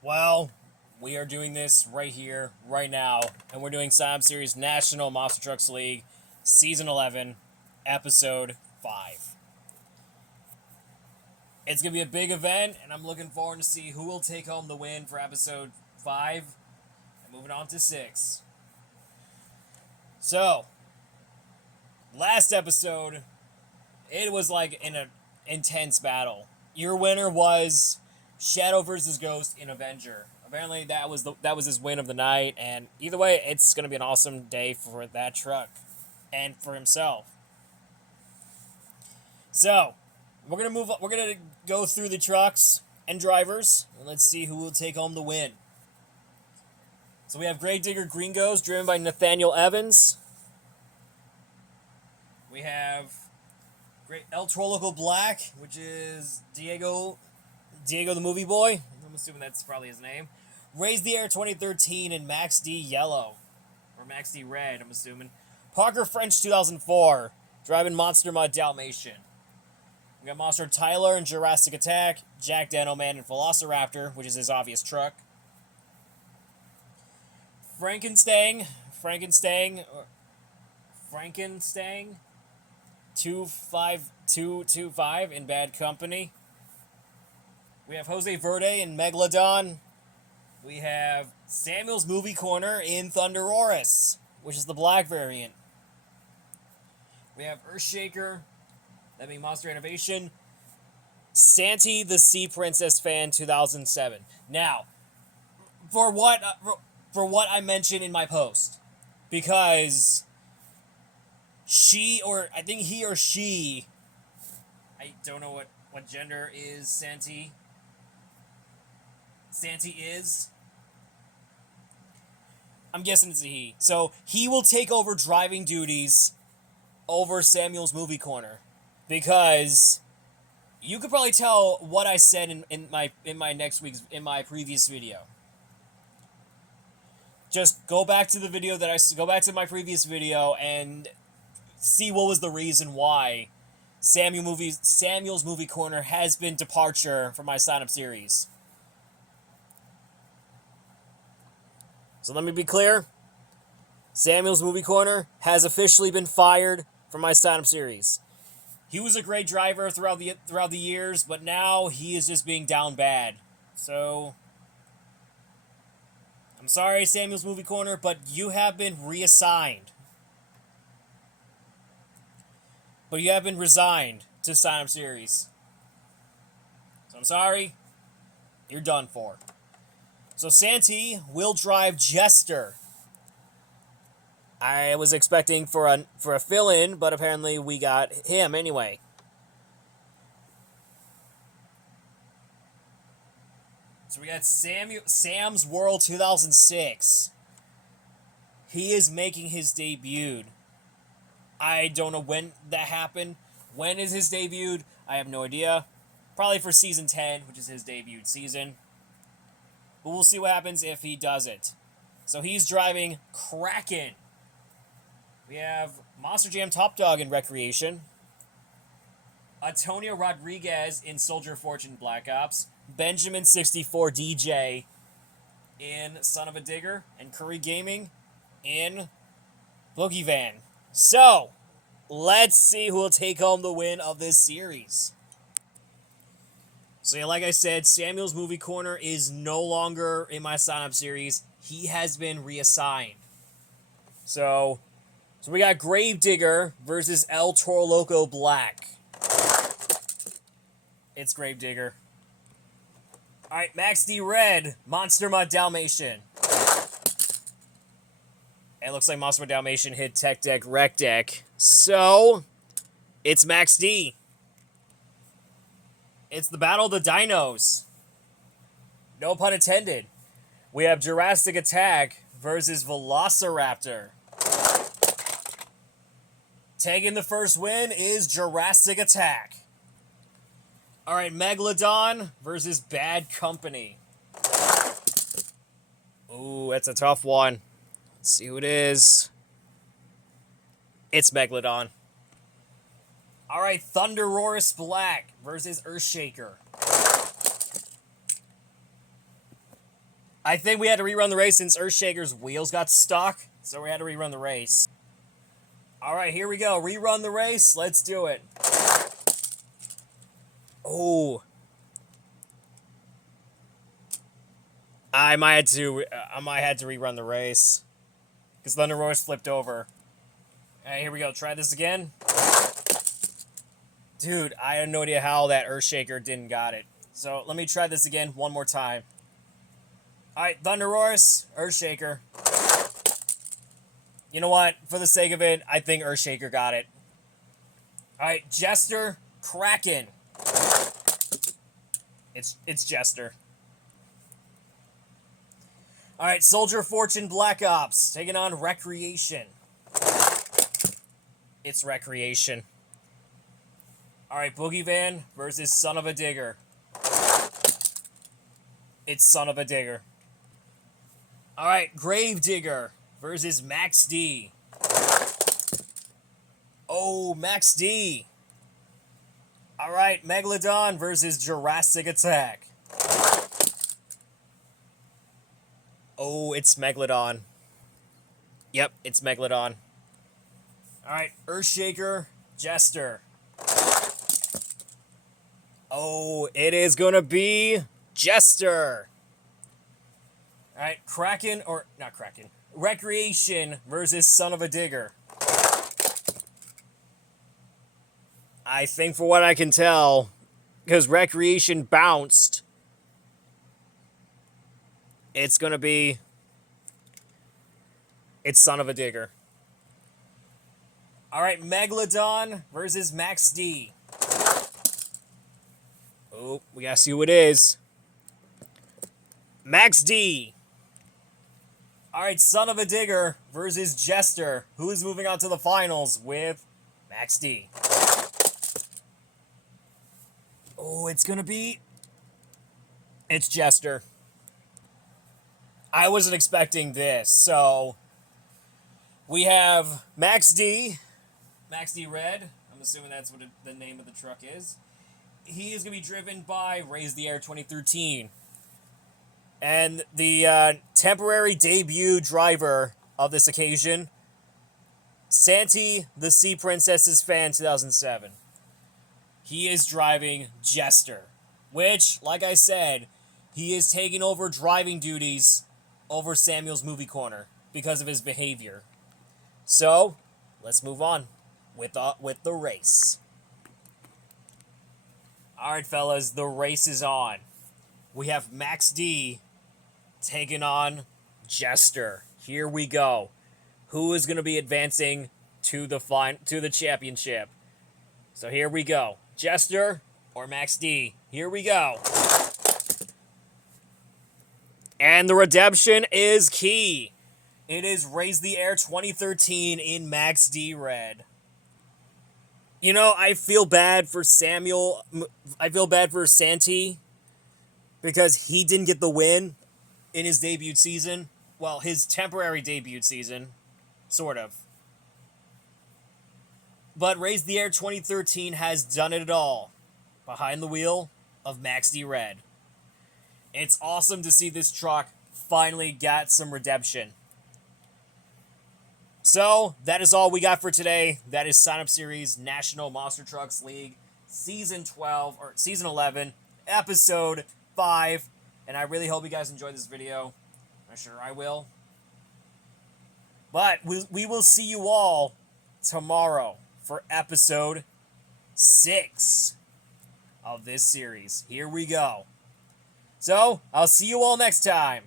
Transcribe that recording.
Well, we are doing this right here, right now, and we're doing SMMJ Series National Monster Trucks League, Season 11, Episode 5. It's going to be a big event, and I'm looking forward to see who will take home the win for Episode 5, and moving on to 6. So, last episode, it was like an intense battle. Your winner was Shadow versus Ghost in Avenger. Apparently, that was his win of the night, and either way, it's gonna be an awesome day for that truck and for himself. So, we're gonna move. We're gonna go through the trucks and drivers, and let's see who will take home the win. So we have Gravedigger Gringos, driven by Nathaniel Evans. We have Great El Troloco Black, which is Diego the Movie Boy. I'm assuming that's probably his name. Raise the Air 2013 and Max D Yellow. Or Max D Red, I'm assuming. Parker French 2004. Driving Monster Mud Dalmatian. We got Monster Tyler and Jurassic Attack. Jack Danoman and Velociraptor, which is his obvious truck. Frankenstein 25225 in Bad Company. We have Jose Verde in Megalodon. We have Samuel's Movie Corner in Thunderoris, which is the black variant. We have Earthshaker, that being Monster Innovation. Santi the Sea Princess Fan 2007. Now, for what I mentioned in my post, because I think he or she, I don't know what gender is Santi is. I'm guessing it's a he. So he will take over driving duties over Samuel's Movie Corner, because you could probably tell what I said in my previous video. Just go back to my previous video and see what was the reason why Samuel's Movie Corner has been departure from my sign-up series. So let me be clear. Samuel's Movie Corner has officially been fired from my sign-up series. He was a great driver throughout the years, but now he is just being down bad. So, I'm sorry, Samuel's Movie Corner, but you have been reassigned. But you have been resigned to sign-up series. So I'm sorry, you're done for. So Santi will drive Jester. I was expecting for a fill-in, but apparently we got him anyway. So we got Sam's World 2006. He is making his debut. I don't know when that happened. When is his debut? I have no idea. Probably for Season 10, which is his debut season. But we'll see what happens if he does it. So he's driving Kraken. We have Monster Jam Top Dog in Recreation. Antonio Rodriguez in Soldier of Fortune Black Ops. Benjamin 64 DJ in Son of a Digger. And Curry Gaming in Boogie Van. So, let's see who will take home the win of this series. So yeah, like I said, Samuel's Movie Corner is no longer in my sign-up series. He has been reassigned. So we got Gravedigger versus El Toro Loco Black. It's Gravedigger. Alright, Max D Red, Monster Mud Dalmatian. It looks like Monster Mud Dalmatian hit Tech Deck, Rec Deck. So, it's Max D. It's the Battle of the Dinos. No pun intended. We have Jurassic Attack versus Velociraptor. Taking the first win is Jurassic Attack. Alright, Megalodon versus Bad Company. Ooh, that's a tough one. Let's see who it is. It's Megalodon. Alright, Thunderoris Black versus Earthshaker. I think we had to rerun the race since Earthshaker's wheels got stuck, so we had to rerun the race. Alright, here we go. Rerun the race. Let's do it. Oh. I might have to rerun the race. Because Thunder Royce flipped over. Alright, here we go. Try this again. Dude, I had no idea how that Earthshaker didn't got it. So, let me try this again one more time. Alright, Thunder Royce, Earthshaker. You know what? For the sake of it, I think Earthshaker got it. Alright, Jester, Kraken. It's Jester. Alright, Soldier Fortune Black Ops, taking on Recreation. It's Recreation. Alright, Boogie Van versus Son of a Digger. It's Son of a Digger. Alright, Grave Digger versus Max D. Oh, Max D. Alright, Megalodon versus Jurassic Attack. Oh, it's Megalodon. Yep, it's Megalodon. Alright, Earthshaker, Jester. Oh, it is gonna be Jester. Alright, Kraken, or not Kraken. Recreation versus Son of a Digger. I think for what I can tell, because Recreation bounced, it's gonna be... It's Son of a Digger. Alright, Megalodon versus Max D. Oh, we gotta see who it is. Max D. Alright, Son of a Digger versus Jester. Who is moving on to the finals with Max D? Oh, it's gonna be... It's Jester. I wasn't expecting this, so... We have Max D. Max D Red. I'm assuming that's what the name of the truck is. He is going to be driven by Raise the Air 2013. And the temporary debut driver of this occasion, Santi the Sea Princess's Fan 2007. He is driving Jester, which, like I said, he is taking over driving duties over Samuel's Movie Corner because of his behavior. So, let's move on with the race. Alright, fellas, the race is on. We have Max D taking on Jester. Here we go. Who is going to be advancing to the championship? So here we go. Jester or Max D? Here we go. And the redemption is key. It is Raise the Air 2013 in Max D Red. You know, I feel bad for Samuel. I feel bad for Santi because he didn't get the win in his debut season. Well, his temporary debut season. Sort of. But Raise the Air 2013 has done it all behind the wheel of Max D Red. It's awesome to see this truck finally got some redemption. So, that is all we got for today. That is Sign Up Series National Monster Trucks League Season 12, or Season 11, Episode 5. And I really hope you guys enjoyed this video. I'm sure I will. But we will see you all tomorrow for Episode 6 of this series. Here we go. So, I'll see you all next time.